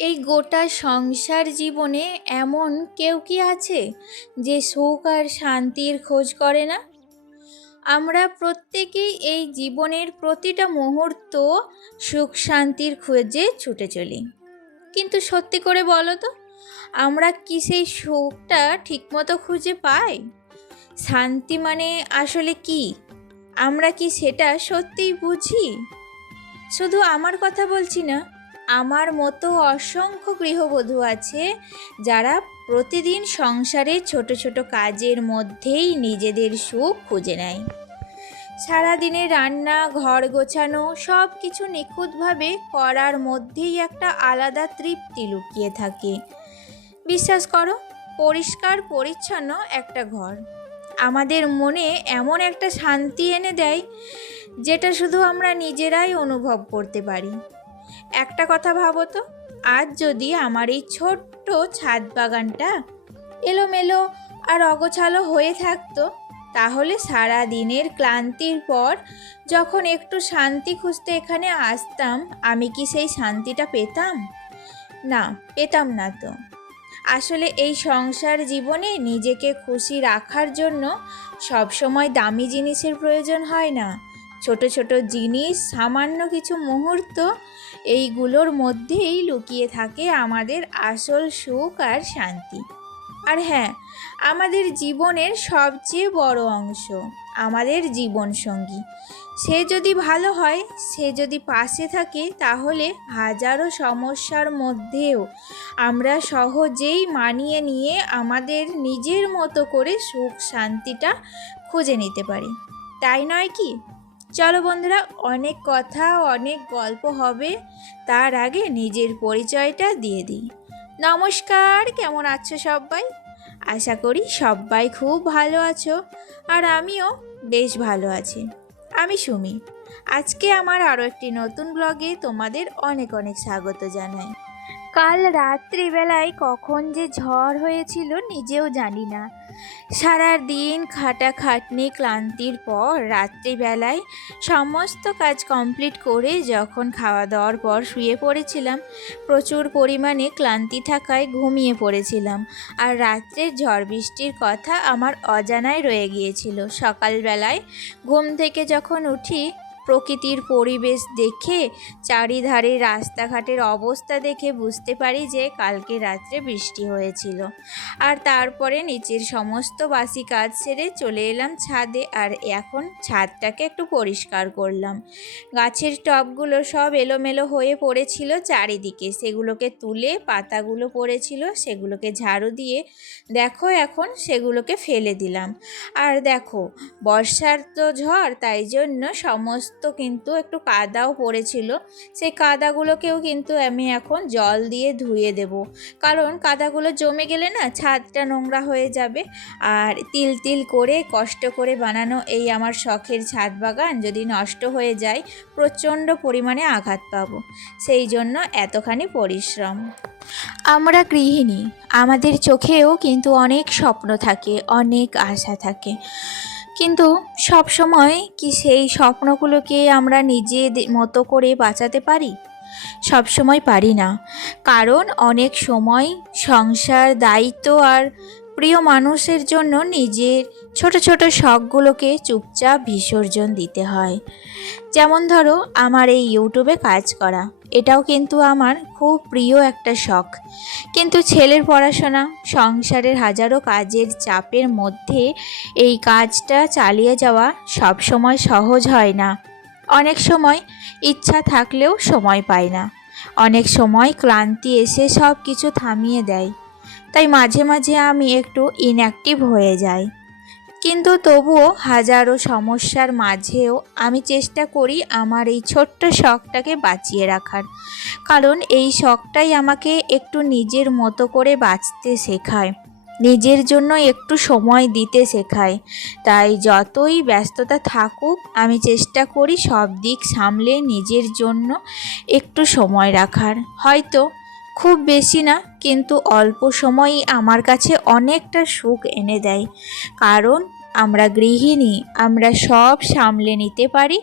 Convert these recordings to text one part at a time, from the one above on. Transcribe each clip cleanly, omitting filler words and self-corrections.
এই গোটা সংসার জীবনে এমন কেউ কি আছে যে সুখ আর শান্তির খোঁজ করে না? আমরা প্রত্যেকেই এই জীবনের প্রতিটা মুহূর্ত সুখ শান্তির খোঁজে ছুটে চলি। কিন্তু সত্যি করে বলো তো, আমরা কি সেই সুখটা ঠিকমতো খুঁজে পাই? শান্তি মানে আসলে কি? আমরা কি সেটা সত্যিই বুঝি? শুধু আমার কথা বলছি না, আমার মতো অসংখ্য গৃহবধূ আছে যারা প্রতিদিন সংসারে ছোট ছোট কাজের মধ্যেই নিজেদের সুখ খুঁজে নেয়। সারাদিনে রান্না, ঘর গোছানো, সব কিছু নিখুঁতভাবে করার মধ্যেই একটা আলাদা তৃপ্তি লুকিয়ে থাকে। বিশ্বাস করো, পরিষ্কার পরিচ্ছন্ন একটা ঘর আমাদের মনে এমন একটা শান্তি এনে দেয় যেটা শুধু আমরা নিজেরাই অনুভব করতে পারি। একটা কথা ভাবো তো, আজ যদি আমার এই ছোট্ট ছাদ বাগানটা এলোমেলো আর অগোছালো হয়ে থাকতো, তাহলে সারা দিনের ক্লান্তির পর যখন একটু শান্তি খুঁজতে এখানে আসতাম, আমি কি সেই শান্তিটা পেতাম? না, পেতাম না তো। আসলে এই সংসার জীবনে নিজেকে খুশি রাখার জন্য সবসময় দামি জিনিসের প্রয়োজন হয় না। ছোট ছোট জিনিস, সামান্য কিছু মুহূর্ত, এইগুলোর মধ্যেই লুকিয়ে থাকে আমাদের আসল সুখ আর শান্তি। আর হ্যাঁ, আমাদের জীবনের সবচেয়ে বড় অংশ আমাদের জীবনসঙ্গী। সে যদি ভালো হয়, সে যদি পাশে থাকে, তাহলে হাজারো সমস্যার মধ্যেও আমরা সহজেই মানিয়ে নিয়ে আমাদের নিজের মতো করে সুখ শান্তিটা খুঁজে নিতে পারি। তাই নয় কি? চলো বন্ধুরা, অনেক কথা, অনেক গল্প হবে, তার আগে নিজের পরিচয়টা দিয়ে দিই। নমস্কার, কেমন আছো সবাই? আশা করি সবাই খুব ভালো আছো, আর আমিও বেশ ভালো আছি। আমি সুমি। আজকে আমার আরও একটি নতুন ব্লগে তোমাদের অনেক অনেক স্বাগত জানাই। কাল রাত্রিবেলায় কখন যে ঝড় হয়েছিল নিজেও জানি না। সারা দিন খাটাখাটনি ক্লান্তির পর রাত্রিবেলায় সমস্ত কাজ কমপ্লিট করে যখন খাওয়া দাওয়ার পর শুয়ে পড়েছিলাম, প্রচুর পরিমাণে ক্লান্তি থাকায় ঘুমিয়ে পড়েছিলাম। আর রাত্রের ঝড় বৃষ্টির কথা আমার অজানায় রয়ে গিয়েছিল। সকালবেলায় ঘুম থেকে যখন উঠি, প্রকৃতির পরিবেশ দেখে, চারিধারে রাস্তাঘাটের অবস্থা দেখে বুঝতে পারি যে কালকে রাত্রে বৃষ্টি হয়েছিল। আর তারপরে নিচের সমস্ত বাসি কাজ সেরে চলে এলাম ছাদে। আর এখন ছাদটাকে একটু পরিষ্কার করলাম। গাছের টবগুলো সব এলোমেলো হয়ে পড়েছিল চারিদিকে, সেগুলোকে তুলে, পাতাগুলো পড়েছিল সেগুলোকে ঝাড়ু দিয়ে দেখো এখন সেগুলোকে ফেলে দিলাম। আর দেখো, বর্ষার তো ঝড়, তাই জন্য সমস্ত কিন্তু একটু কাদাও পড়েছিল, সেই কাদাগুলোকেও কিন্তু আমি এখন জল দিয়ে ধুয়ে দেব। কারণ কাদাগুলো জমে গেলে না ছাদটা নোংরা হয়ে যাবে। আর তিল তিল করে কষ্ট করে বানানো এই আমার শখের ছাদ বাগান যদি নষ্ট হয়ে যায়, প্রচণ্ড পরিমাণে আঘাত পাবো। সেই জন্য এতখানি পরিশ্রম। আমরা গৃহিণী, আমাদের চোখেও কিন্তু অনেক স্বপ্ন থাকে, অনেক আশা থাকে, কিন্তু সব সময় কি সেই স্বপ্নগুলোকে আমরা নিজেদের মতো করে বাঁচাতে পারি? সব সময় পারি না। কারণ অনেক সময় সংসার, দায়িত্ব আর প্রিয় মানুষের জন্য নিজের ছোট ছোট শখগুলোকে চুপচাপ বিসর্জন দিতে হয়। যেমন ধরো, আমার এই ইউটিউবে কাজ করা, এটাও কিন্তু আমার খুব প্রিয় একটা শখ। কিন্তু ছেলের পড়াশোনা, সংসারের হাজারো কাজের চাপের মধ্যে এই কাজটা চালিয়ে যাওয়া সব সময় সহজ হয় না। অনেক সময় ইচ্ছা থাকলেও সময় পাই না। অনেক সময় ক্লান্তি এসে সব কিছু থামিয়ে দেয়। তাই মাঝে মাঝে আমি একটু ইনঅ্যাক্টিভ হয়ে যাই। কিন্তু তবুও হাজারো সমস্যার মাঝেও আমি চেষ্টা করি আমার এই ছোট্ট শখটাকে বাঁচিয়ে রাখার। কারণ এই শখটাই আমাকে একটু নিজের মতো করে বাঁচতে শেখায়, নিজের জন্য একটু সময় দিতে শেখায়। তাই যতই ব্যস্ততা থাকুক, আমি চেষ্টা করি সব দিক সামলে নিজের জন্য একটু সময় রাখার। হয়তো খুব বেশি না, কিন্তু অল্প সময়ই আমার কাছে অনেকটা সুখ এনে দেয়। কারণ আমরা গৃহিণী, আমরা সব সামলে নিতে পারি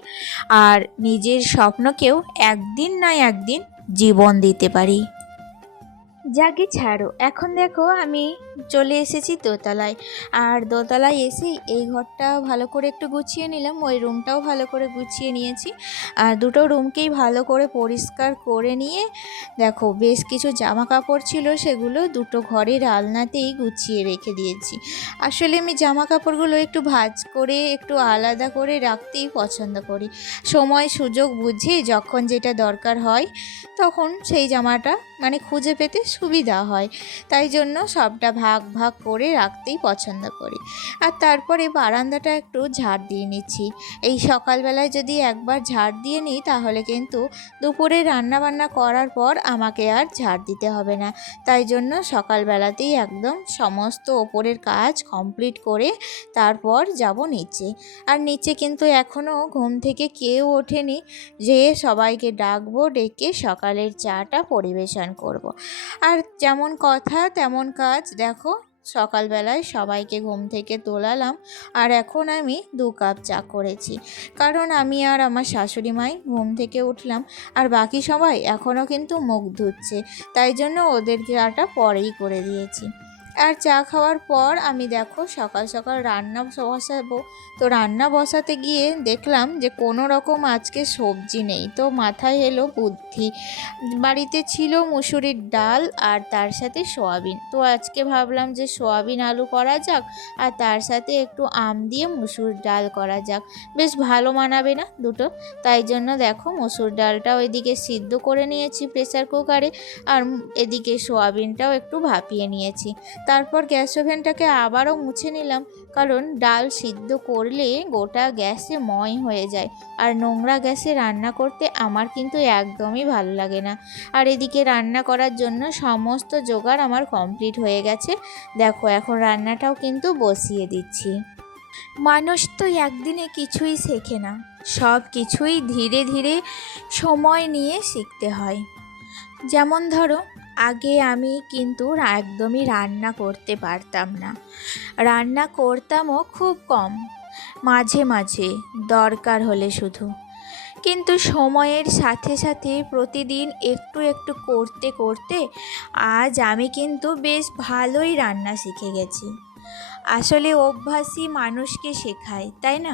আর নিজের স্বপ্নকেও একদিন না একদিন জীবন দিতে পারি। যাকে ছাড়ো, এখন দেখো আমি চলে এসেছি দোতলায়। আর দোতলায় এসে এই ঘরটা ভালো করে একটু গুছিয়ে নিলাম, ওই রুমটাও ভালো করে গুছিয়ে নিয়েছি। আর দুটো রুমকেই ভালো করে পরিষ্কার করে নিয়ে দেখো বেশ কিছু জামা কাপড় ছিল, সেগুলো দুটো ঘরের আলনাতেই গুছিয়ে রেখে দিয়েছি। আসলে আমি জামা কাপড়গুলো একটু ভাঁজ করে একটু আলাদা করে রাখতেই পছন্দ করি। সময় সুযোগ বুঝে যখন যেটা দরকার হয় তখন সেই জামাটা মানে খুঁজে পেতে সুবিধা হয়, তাই জন্য সবটা ভাগ ভাগ করে রাখতেই পছন্দ করি। আর তারপরে বারান্দাটা একটু ঝাড় দিয়ে নিচ্ছি। এই সকালবেলায় যদি একবার ঝাড় দিয়ে নিই তাহলে কিন্তু দুপুরে রান্না বান্না করার পর আমাকে আর ঝাড় দিতে হবে না। তাই জন্য সকালবেলাতেই একদম সমস্ত ওপরের কাজ কমপ্লিট করে তারপর যাব নিচে। আর নিচে কিন্তু এখনও ঘুম থেকে কেউ ওঠেনি, যে সবাইকে ডাকবো, ডেকে সকালের চাটা পরিবেশন করব। আর যেমন কথা তেমন কাজ, দেখো সকালবেলায় সবাইকে ঘুম থেকে তোলালাম। আর এখন আমি 2 কাপ চা করেছি, কারণ আমি আর আমার শাশুড়ি মাই ঘুম থেকে উঠলাম, আর বাকি সবাই এখনও কিন্তু মুখ ধুচ্ছে, তাই জন্য ওদের চাটা পরেই করে দিয়েছি। আর চা খাওয়ার পর আমি দেখো সকাল সকাল রান্না বসাবো। তো রান্না বসাতে গিয়ে দেখলাম যে কোনো রকম আজকে সবজি নেই, তো মাথায় এলো বুদ্ধি। বাড়িতে ছিল মুসুরির ডাল আর তার সাথে সয়াবিন, তো আজকে ভাবলাম যে সয়াবিন আলু করা যাক, আর তার সাথে একটু আম দিয়ে মুসুর ডাল করা যাক, বেশ ভালো মানাবে না দুটো। তাই জন্য দেখো মুসুর ডালটা ওইদিকে সিদ্ধ করে নিয়েছি প্রেসার কুকারে, আর এদিকে সয়াবিনটাও একটু ভাপিয়ে নিয়েছি। তারপর গ্যাস ওভেনটাকে আবারও মুছে নিলাম, কারণ ডাল সিদ্ধ করলে গোটা গ্যাসে ময় হয়ে যায়, আর নোংরা গ্যাসে রান্না করতে আমার কিন্তু একদমই ভালো লাগে না। আর এদিকে রান্না করার জন্য সমস্ত জোগাড় আমার কমপ্লিট হয়ে গেছে। দেখো এখন রান্নাটাও কিন্তু বসিয়ে দিচ্ছি। মানুষ তো একদিনে কিছুই শেখে না, সব কিছুই ধীরে ধীরে সময় নিয়ে শিখতে হয়। যেমন ধরো, আগে আমি কিন্তু একদমই রান্না করতে পারতাম না, রান্না করতামও খুব কম, মাঝে মাঝে দরকার হলে শুধু। কিন্তু সময়ের সাথে সাথে প্রতিদিন একটু একটু করতে করতে আজ আমি কিন্তু বেশ ভালোই রান্না শিখে গেছি। আসলে অভ্যাসই মানুষকে শেখায়, তাই না?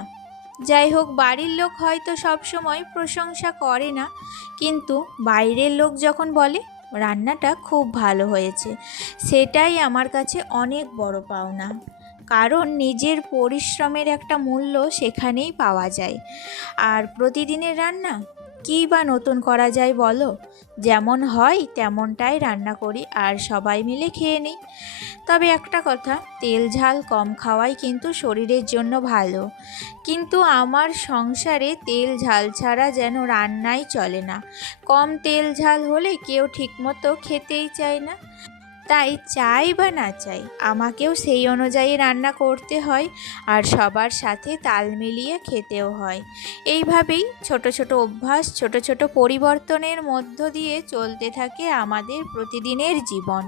যাই হোক, বাড়ির লোক হয়তো সব সময় প্রশংসা করে না, কিন্তু বাইরের লোক যখন বলে রান্নাটা খুব ভালো হয়েছে, সেটাই আমার কাছে অনেক বড় পাওনা। কারণ নিজের পরিশ্রমের একটা মূল্য সেখানেই পাওয়া যায়। আর প্রতিদিনের রান্না কী বা নতুন করা যায় বলো? যেমন হয় তেমনটাই রান্না করি আর সবাই মিলে খেয়ে নিই। তবে একটা কথা, তেল ঝাল কম খাওয়াই কিন্তু শরীরের জন্য ভালো, কিন্তু আমার সংসারে তেল ঝাল ছাড়া যেন রান্নাই চলে না। কম তেল ঝাল হলে কেউ ঠিকমতো খেতেই চায় না, তাই চাই বা না চাই আমাকেও সেই অনুযায়ী রান্না করতে হয়, আর সবার সাথে তাল মিলিয়ে খেতেও হয়। এইভাবেই ছোট ছোট অভ্যাস, ছোট ছোট পরিবর্তনের মধ্য দিয়ে চলতে থাকে আমাদের প্রতিদিনের জীবন।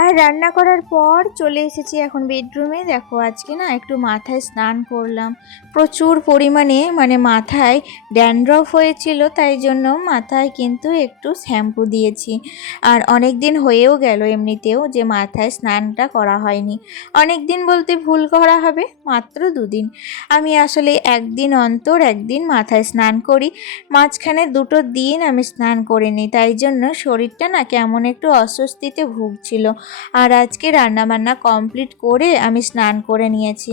আর রান্না করার পর চলে এসেছি এখন বেডরুমে। দেখো আজকে না একটু মাথায় স্নান করলাম, প্রচুর পরিমাণে মানে মাথায় ড্যান্ড্রফ হয়েছিল, তাই জন্য মাথায় কিন্তু একটু শ্যাম্পু দিয়েছি। আর অনেক দিন হয়েও গেল এমনিতেও যে মাথায় স্নানটা করা হয়নি। অনেক দিন বলতে ভুল করা হবে, মাত্র 2 দিন। আমি আসলে একদিন অন্তর একদিন মাথায় স্নান করি, মাঝখানে 2টো দিন আমি স্নান করিনি, তাই জন্য শরীরটা না কেমন একটু অস্বস্তিতে ভুগছিল। আর আজকে রান্নাবান্না কমপ্লিট করে আমি স্নান করে নিয়েছি।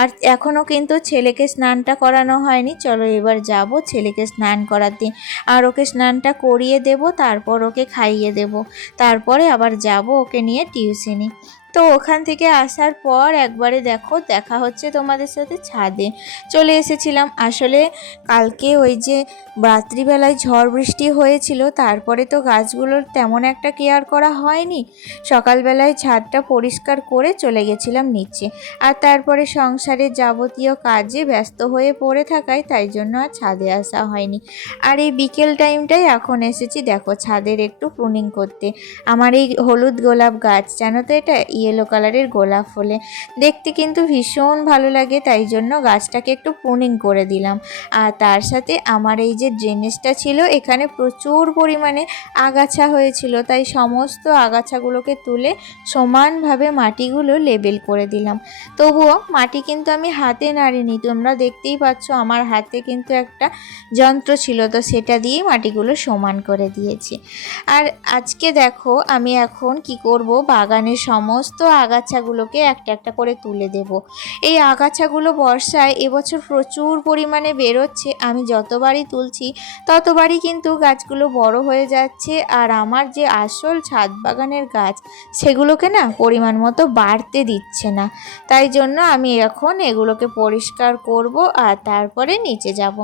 আর এখনও কিন্তু ছেলেকে স্নানটা করানো হয়নি, চলো এবার যাব ছেলেকে স্নান করাতে। আর ওকে স্নানটা করিয়ে দেব, তারপর ওকে খাইয়ে দেব, তারপরে আবার যাব ওকে নিয়ে টিউশনি। তো ওখান থেকে আসার পর একবারে দেখো দেখা হচ্ছে তোমাদের সাথে ছাদে চলে এসেছিলাম। আসলে কালকে ওই যে রাত্রিবেলায় ঝড় বৃষ্টি হয়েছিল, তারপরে তো গাছগুলোর তেমন একটা কেয়ার করা হয়নি। সকালবেলায় ছাদটা পরিষ্কার করে চলে গেছিলাম নিচে, আর তারপরে সংসারের যাবতীয় কাজে ব্যস্ত হয়ে পড়ে থাকায় তাই জন্য আর ছাদে আসা হয়নি। আর এই বিকেল টাইমটাই এখন এসেছি দেখো ছাদের একটু প্রুনিং করতে। আমার এই হলুদ গোলাপ গাছ জানো তো, এটা ইয়েলো কালারের গোলাপ ফোলে, দেখতে কিন্তু ভীষণ ভালো লাগে। তাই জন্য গাছটাকে একটু প্রুনিং করে দিলাম। আর তার সাথে আমার এই যে ড্রেনেজটা ছিল, এখানে প্রচুর পরিমাণে আগাছা হয়েছিল, তাই সমস্ত আগাছাগুলোকে তুলে সমানভাবে মাটিগুলো লেবেল করে দিলাম। তবুও মাটি কিন্তু আমি হাতে নাড়িনি, তোমরা দেখতেই পাচ্ছ আমার হাতে কিন্তু একটা যন্ত্র ছিল, তো সেটা দিয়েই মাটিগুলো সমান করে দিয়েছি। আর আজকে দেখো আমি এখন কি করব, বাগানের সমস্ত আগাছাগুলোকে একটা একটা করে তুলে দেব। এই আগাছাগুলো বর্ষায় এবছর প্রচুর পরিমাণে বেরোচ্ছে, আমি যতবারই তুলছি ততবারই কিন্তু গাছগুলো বড় হয়ে যাচ্ছে, আর আমার যে আসল ছাদ বাগানের গাছ সেগুলোকে না পরিমাণ মতো বাড়তে দিচ্ছে না। তাই জন্য আমি এখন এগুলোকে পরিষ্কার করব আর তারপরে নিচে যাব।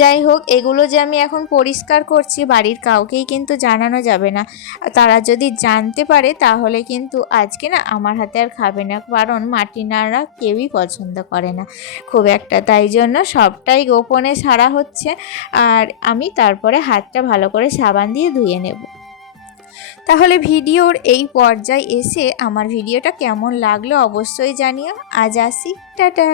যাই হোক, এগুলো যে আমি এখন পরিষ্কার করছি বাড়ির কাউকেই কিন্তু জানানো যাবে না। তারা যদি জানতে পারে তাহলে কিন্তু আজকে না আমার হাতে আর খাবে না, কারণ মাটি নাড়া কেউই পছন্দ করে না খুব একটা। তাই জন্য সবটাই গোপনে সারা হচ্ছে, আর আমি তারপরে হাতটা ভালো করে সাবান দিয়ে ধুয়ে নেব। তাহলে ভিডিওর এই পর্যায়ে এসে আমার ভিডিওটা কেমন লাগলো অবশ্যই জানিও। আজ আসি, টাটা।